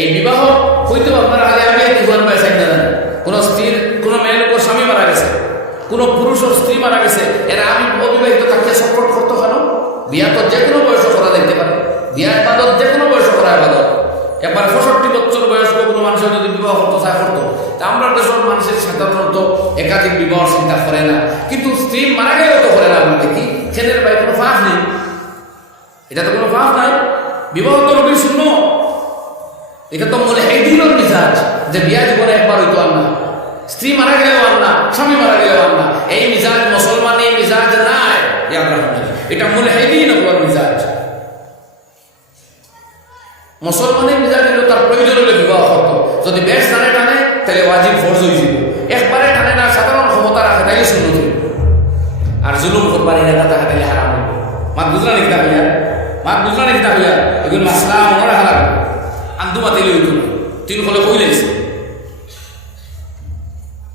এই বিবাহ হইতে আপনার আগে আগে জীবন পাইছেন না, কোনো স্ত্রীর কোনো মেয়ের উপর স্বামী মারা গেছে, কোনো পুরুষ ও স্ত্রী মারা গেছে, এরা আমি অবিবাহিত থাকতে সাপোর্ট করতে কেন? বিয়া তো যে কোনো বয়সে করা দেখতে পারে, বিয়া ইবাদত যে কোনো বয়সে করা ইবাদত। একবার 65 বছর বয়স্ক কোনো মানুষের যদি বিবাহ করতে চায় করতো, তা আমরা দেশের মানুষের সাধারণত একাধিক বিবাহ চিন্তা করে না, কিন্তু স্ত্রী মারা গেলেও তো করে না। আমরা দেখি ছেলের ভাই কোনো ফাঁস নেই, এটা তো কোনো ফাঁস নাই, বিবাহ তো নবীর শূন্য। এটা তো মনে এই দিনের মিজাজ যে বিয়া জীবনে একবার হইতো আর না, স্ত্রী মারা গেলেও আর না, স্বামী মারা গেলেও আর না, এই মিজাজ মুসলমান এই মিজাজ নাই। এটা মনে হয় দিন মিজাজ। মুসলমানের মিজাজ হলো তার প্রয়োজন হলে বিবাহ করতো, যদি বেশ টানে টানে তাহলে ওয়াজিব ফরজ হয়েছিল, একবারে টানে না সাধারণ ক্ষমতা রাখে তাইলে শূন্য ছিল, আর জুলুম করবার এলাকা থাকে তাহলে হারাম হইব। মাত বুঝলা নাকি তা হইয়া, মাত বুঝলা নাকি তা হইয়া, এগুলো মাসলা মনে রাখা লাগবে। আন্দু মাতিলে হইত না, তিন হলে কই লেগেছে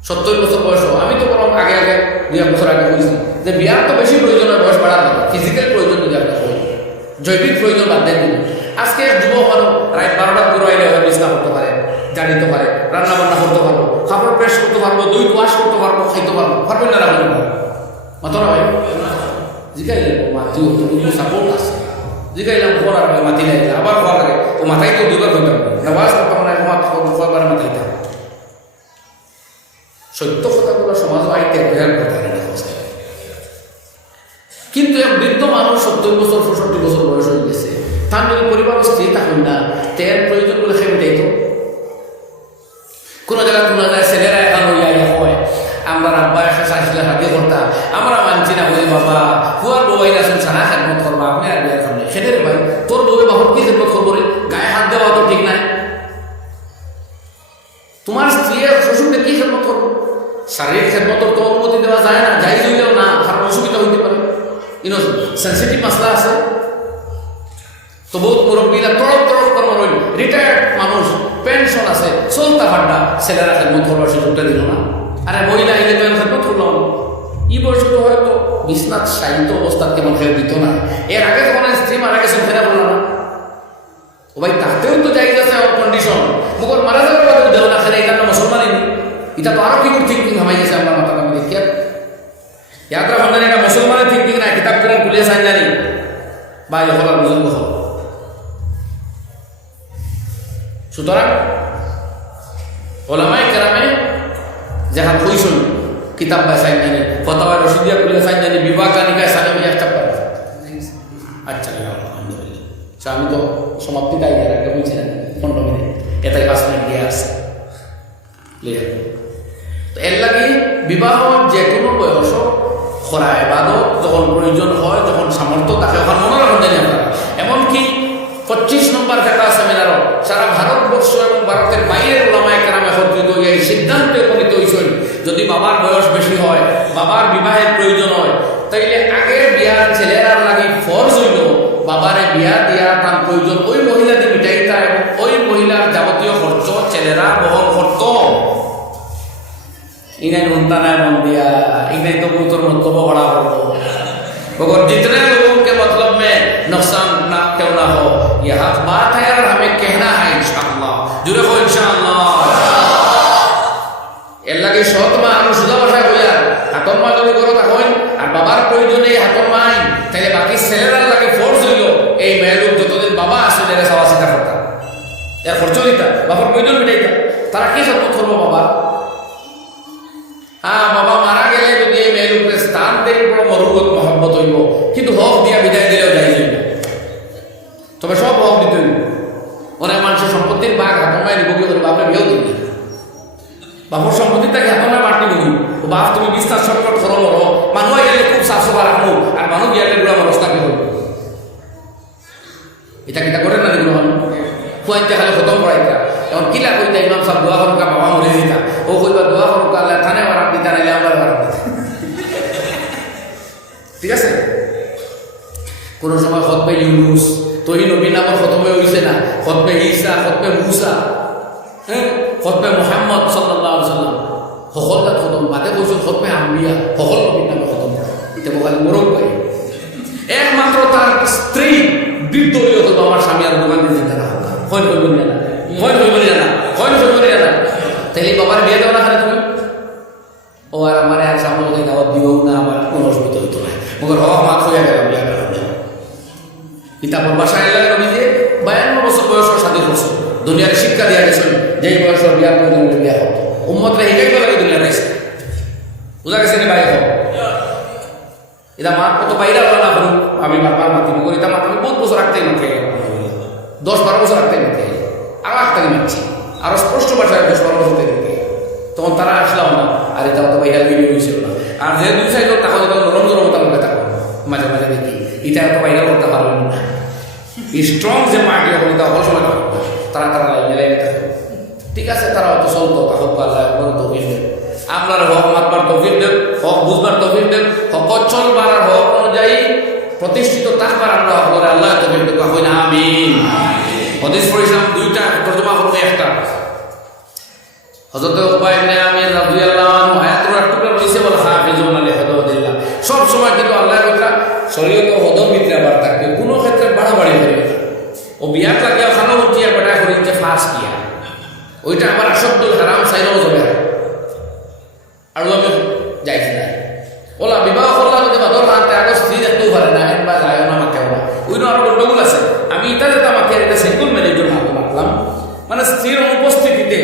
70 বছর বয়স। আমি তো বরং আগে আগে 2 বছর আগে বলছি যে বিয়ার তো বেশি প্রয়োজন হয় বয়স বাড়ার কথা, ফিজিক্যাল প্রয়োজন যদি আপনার হয়, জৈবিক প্রয়োজন বাদ দেন দিন। আজকে যুবক মানুষ রাত 12টা পুরো আইলে বিছনা করতে পারে, জানিতে পারে, রান্না বান্না করতে পারবো, কাপড় প্রেস করতে পারবো, দুই ওয়াশ করতে পারবো, খাইতে পারবো, পারবেন না রাখবেন না মাতো না ভাই জিগাইলেন মাতিও সাপোর্ট আছে, জিগাইলাম খোর আর মাতি নাই আবার খোয়া লাগে ও মাথায় তো দুবার হইতাম না, ওয়াশ করতাম না, খোয়াবার মাথায় থাকতাম। সত্য কথাগুলো সমাজ আইতে হেল্প করতে পারে না। কিন্তু এক বৃদ্ধ মানুষ 70 বছর 65 বছর বয়স হয়ে গেছে, তার যদি পরিবার স্ত্রী থাকুন না, তের প্রয়োজনগুলো খেয়ে দেয় তো। কোনো জায়গায় শোনা যায় ছেলেরা এখন হইয়া হয় আমরা আব্বা এসে চাইছিলেন হাতে করতাম, আমরা মানছি না বলি বাবা হুয়ার বউই আসেন সারা খেদমত করবা, আপনি আর বিয়ার সামনে সেটা রে ভাই তোর বউয়ে বাহর কি খেদমত করবো রে, গায়ে হাত দেওয়া তো ঠিক নাই। তোমার স্ত্রী শ্বশুরকে কি খেদমত করবো? শারীরিক খেদমতের তো অনুমতি দেওয়া যায় না, যাই হইলেও না, কারণ অসুবিধা হইতে পারে, সেন্সিটিভ মাসলা আছে। তো বহুত মুরব্বীরা তড়প তড়প কর্ম রইল, রিটায়ার্ড মানুষ, পেনশন আছে, চলতা ভাড্ডা, ছেলেরা খেদমত করবার সুযোগটা দিল না। আরে মহিলা আইলে তো খেদমত করলাম, ই বয়স তো হয়তো বিছনাথ সাহিত্য অবস্থা কেমন খেয়ে দিত না। এর আগে যখন স্ত্রী মারা গেছে ফেরা বলল না, ও ভাই তাতেও তো যাই গেছে আমার কন্ডিশন, মুখর মারা যাওয়ার কথা দেও না খেলে, এটা মুসলমানই এটা তো আরো কি থিঙ্কিং হামাই গেছে আমরা মাথা কামি দেখি ইয়াত্রা ভান্ডারি এটা মুসলমানের থিঙ্কিং না, কিতাব কোরআন খুলে সাইন জানি বা হলার বুঝুন হল। সুতরাং ওলামায়ে কেরামে যাহা কইছেন কিতাব বা সাইন জানি, ফতোয়া রশিদিয়া খুলে সাইন জানি, বিবাহ কানিকায় সালামি একটা পারে। আচ্ছা আলহামদুলিল্লাহ, আমি তো সমাপ্তি দায়ী একটা বলছি না 15 মিনিট, এটাই 5 মিনিট দিয়ে আসছে। তো এর লাগে বিবাহ যে কোনো বয়স করা ইবাদত, যখন প্রয়োজন হয়, যখন সামর্থ্য থাকে, ওখানে মনে রাখুন জানি আমরা। এমনকি 25 নম্বর ফেকা সেমিনারও সারা ভারতবর্ষ এবং ভারতের বাইরের ওলামায়ে কেরাম একত্রিত হয়ে এই সিদ্ধান্তে উপনীত হয়েছেন, যদি বাবার বয়স বেশি হয়, বাবার বিবাহের প্রয়োজন হয়, তাইলে আগের বিয়ার ছেলেরার লাগে ফরজ হইল বাবারে বিয়া দিয়া তার প্রয়োজন ওই মহিলাদের মিটাইতা এবং ওই মহিলার যাবতীয় খরচ ছেলেরা বহন করত। इन्हें उनता नहीं मन दिया, इन्हें तो पुत्र मतलब बड़ा हो, मगर जितने लोगों के मतलब में नुकसान ना क्यों ना हो, यह बात है और हमें कहना है इंशाअल्लाह, जुड़े हो इंशाअल्लाह। एल्ला के शौत में आनु सुधा बसा हो यार, हाथों में जो करो ता होइन, और बाबार कोई जो नहीं हाथों में आइन, तेरे बाकी सेलर लगे फोर्स हो यो, ए मैं लोग जो तो दिन बाबा आसु मेरे सवासी का करता, यार खर्चो नहीं था, बाबर कोई जो नहीं था, तारा किस हद में थोड़ा बाबा हाँ बाबा मारा गए যদি এই মেয়ের স্থান থেকে বড় মরুবত মহব্বত হইব, কিন্তু হক দিয়া বিদায় দিলেও যাই যাইবে, তবে সব হক দিতে হইব। অনেক মানুষের সম্পত্তির ভাগ হাতমায় নিব কি করে, বাপরে বিয়েও দিবি, বাপর সম্পত্তির তাকে হাতমায় বাড়তি বলি, ও বাপ তুমি বিশ্বাস সংকট করো মরো, মানুষ গেলে খুব সাফসফা রাখবো, আর মানুষ গেলে পুরো অবস্থা কি করবো, এটা কিটা করে না এগুলো মানুষ খুয়াইতে খালে খতম করাইতা। এখন কিলা কইতা ইমাম সাহেব দোয়া করুকা বাবা মরে দিতা, ও কইবা দোয়া করুকা আল্লাহ থানে বারাক দিতা নাইলে আমরা বারাক দিতা, ঠিক আছে। কোনো সময় খতবে ইউনুস তহি নবী নামর খতমে হইছে না, খতবে ঈসা, খতবে মুসা, হ্যাঁ খতবে মুহাম্মদ সাল্লাল্লাহু আলাইহি ওয়াসাল্লাম, সকলটা খতম বাদে কইছো খতবে আম্বিয়া, সকল নবীর নামে খতম, এটা বলে মোরক ভাই একমাত্র তার স্ত্রী বৃদ্ধ হইল, আমার স্বামী আর দোকান দিয়ে যেতে না হয়, কই কইবেন না হয় হইব না, হয় হইব না। তাহলে বাবার বিয়ে দেওয়া না খালি তুমি ও আর আমার আর সামনে যদি দাওয়াত দিও না, আমার কোনো অসুবিধা হইতো না। মগর মাত্র হয়ে গেলাম বিয়া করার কিতাবর বাসায় এলাকা নবী দিয়ে 52 বছর বয়স শাদী করছো, দুনিয়ার শিক্ষা দিয়া গেছেন যেই বয়স বিয়ার প্রয়োজন হলে বিয়া হোক, উম্মতরা হিকাই লাগে দুনিয়ার রাইছে, বুঝা গেছে না ভাই? হোক এটা মার কত বাইরা হলো না বলুন, আমি বারবার মাতি করি তা মাত্র আমি বহুত বছর রাখতেই মাঠে 10-12 বছর রাখতেই মাঠে আরো রাখতেই মারছি, আরো স্পষ্ট ভাষায় 10-12 বছর থেকে তখন তারা আসলাম না, আর এটা তো বাইরা ভিডিও হয়েছিল না। আর যে দুই সাইড তাহলে তখন নরম নরম তাহলে থাকবো মাঝে মাঝে দেখি এটা তো বাইরা করতে পারবেন না, স্ট্রং যে পার্টি হবে তা অল সময় থাকবে, তারা তারা লাইনে থাকবে। ঠিক আছে, তারা হয়তো চলতো হোক আল্লাহ তৌফিক দেন, আপনার হক মাতবার তৌফিক দেন, হক বুঝবার তৌফিক দেন, হক চলবার আর হক অনুযায়ী প্রতিষ্ঠিত থাকবার আমরা হক আল্লাহ তৌফিক দেন, হয় না? আমিন। হাদিস পড়েছিলাম দুইটা, তরজমা করবো একটা। হযরত উকবা ইবনে আমির রাদিয়াল্লাহু আনহু আয়াতুল রাব্বুল বলেছে বল হাফিজুন আলী হুদুদিল্লাহ, সব সময় কিন্তু আল্লাহর কথা শরীয়ত ও হদর ভিতরে আবার থাকবে, কোনো ক্ষেত্রে বাড়াবাড়ি হবে ও বিয়া লাগিয়া খানো উঠিয়া বেটা করে যে ফাঁস কিয়া ওইটা আবার আসদ্দুল হারাম সাইরাও যাবে আর আমি যাইছি না ওলা বিবাহ করলাম যে বাদর হাতে আগে স্ত্রী দেখতেও পারে না, একবার যায় না আমাকে ওরা ওইটা আরো গন্ডগোল আছে। আমি এটা যেতে আমাকে একটা সিঙ্গুল ম্যারেজের হাতে মারলাম, মানে স্ত্রীর অনুপস্থিতিতে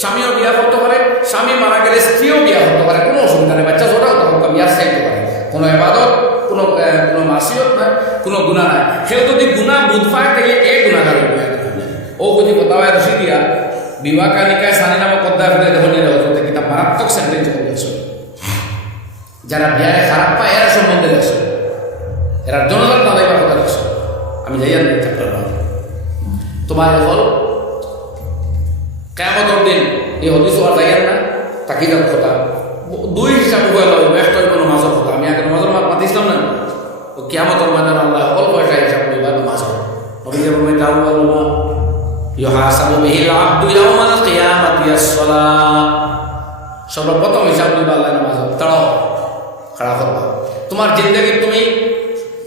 স্বামীও বিয়া করতে পারে, স্বামী মারা গেলে স্ত্রীও বিয়া করতে পারে, কোনো অসুবিধা নেই, বাচ্চা ছোটাও তখন বিয়ার চাইতে পারে, কোনো এবাদত কোনো কোনো মাসিয়ত নাই, কোনো গুণা নাই। সেও যদি গুণা বুধ পায় তাহলে এই গুণাগার ও যদি কোথাও রসি দিয়া বিবাহ কানিকায় সানি নামক কদ্দায় ফেলে ধরনের হতে কিনা মারাত্মক সেন্টেন্স করেছে। যারা বিয়ারে খারাপ পায় এরা সম্বন্ধে দেখছো, এরা জনগণ তাদের কথা দেখছো। আমি যাই আর তোমার হল কিয়ামতের দিন এই হদিস আর যাইয়ার না তাকে কথা দুই হিসাব উভয় লাগবে, একটা কোনো মাঝের কথা। আমি আগে নামাজের মাতিছিলাম না, ও কিয়ামতের ময়দানে আল্লাহ অল্প একটা হিসাব করবে নামাজ নবী যে বলবেন তাওবালুমা ইউহাসাবু বিহিল আবদু ইয়াউমাল কিয়ামাতি আস-সালাহ, সর্বপ্রথম হিসাব নিবা আল্লাহ নামাজ। তাড়াও খাড়া করবা, তোমার জিন্দেগি তুমি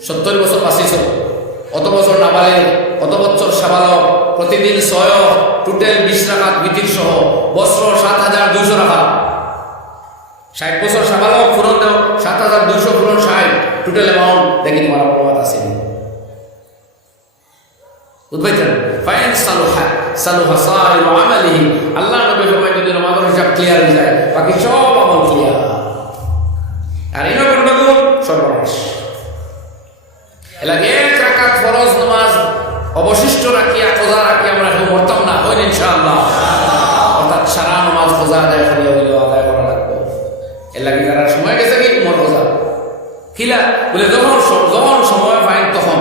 70 বছর বাঁচিয়েছ, অত বছর নাবালেগ, অত বছর সাবালক, প্রতিদিন 6 টোটাল 20 রাকাত বিতির সহ বছর 7200 রাকাত, 60 বছর সাবালক পূরণ দাও 7200 পূরণ 60 টোটাল অ্যামাউন্ট দেখি তোমার অপরাধ আছে বুঝবেন? ফাইন সালুহা সালুহা সাইরু আমালিহি, আল্লাহ নবী ফরমায় যদি নামাজের হিসাব ক্লিয়ার হয়ে যায় বাকি সব আমল ক্লিয়ার, আর এই গন্ডগোল সর্বনাশ। এলাকা 1 রাকাত ফরজ নামাজ অবশিষ্ট রাখিয়া কজা রাখি আমরা কেউ মরতাম না, হয় না ইনশাআল্লাহ। অর্থাৎ সারা নামাজ কজা আদায় করিয়া হইলেও আদায় করা রাখবো। এর লাগে যারা সময় গেছে কি মর কজা খিলা বলে যখন সময় পাই তখন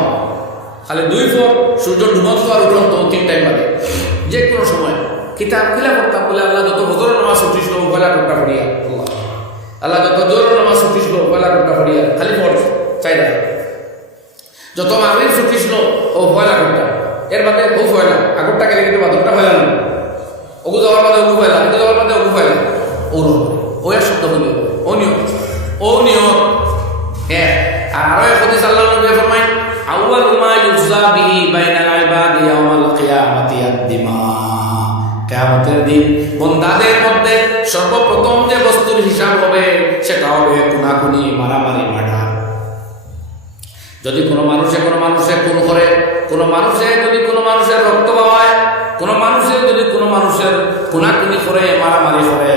খালি 2 ফোর সূর্য ডুবন্ত আর উঠন্ত 3 টাইম বাদে যে কোনো সময় কিতাব খিলা করতাম বলে আল্লাহ যত বজরের নামাজ উঠিছিল পয়লা কোনটা পড়িয়া, আল্লাহ যত জোরের নামাজ উঠিছিল পয়লা কোনটা পড়িয়া খালি ফরজ চাইদা, যত মাগরিব উঠিছিল ও পয়লা কোনটা, এর বাদে খুব পয়লা আগরটা গেলে কিন্তু বাদরটা পয়লা না, ওগু যাওয়ার বাদে ওগু পয়লা, ওগু যাওয়ার বাদে ওগু পয়লা, ওর শব্দ হইল ও নিয়ত হ্যাঁ। আর আরো এক হাদিস আল্লাহ নবী ফরমায় আউয়ালু মা ইউজা বিহি বাইনাল ইবাদি ইয়াউমাল কিয়ামাতি আদ-দিমা, কিয়ামতের দিন বান্দাদের মধ্যে সর্বপ্রথম যে বস্তুর হিসাব হবে সেটা হবে খুনাখুনি, মারামারি, মার্ডার। যদি কোনো মানুষে খুন করে, কোনো মানুষে যদি কোনো মানুষের রক্ত বহায়, কোনো মানুষে যদি কোনো মানুষের খুনাখুনি করে, মারামারি করে,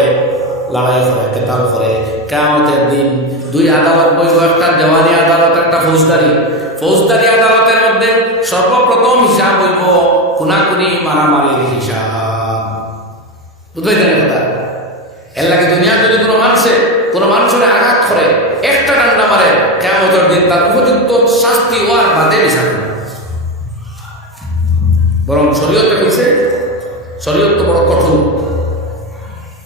লড়াই করে, কেতাল করে, কিয়ামতের দিন 2 আদালত বসবে, একটা দেওয়ানি আদালত, একটা ফৌজদারি আদালতের মধ্যে সর্বপ্রথম হিসাব হইব খুনাখুনি, মারামারির হিসাব। বুঝতে কথা? এর লাগে দুনিয়া যদি কোনো মানুষের আঘাত করে, একটা ডান্ডা মারে, কিয়ামতের দিন তার উপযুক্ত শাস্তি হওয়ার বাদে বিচার, বরং শরীয়তে কইছে, শরীয়ত তো বড় কঠোর।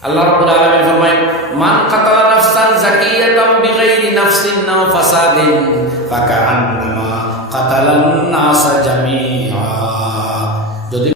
আল্লাহ রাব্বুল আলামিন ফরমায় মান কাতালা নাফসান যাকিয়াতাম বিগাইরি নাফসিন আও ফাসাদিন ফাকান্নামা কাতালান নাস জামিআ, যদি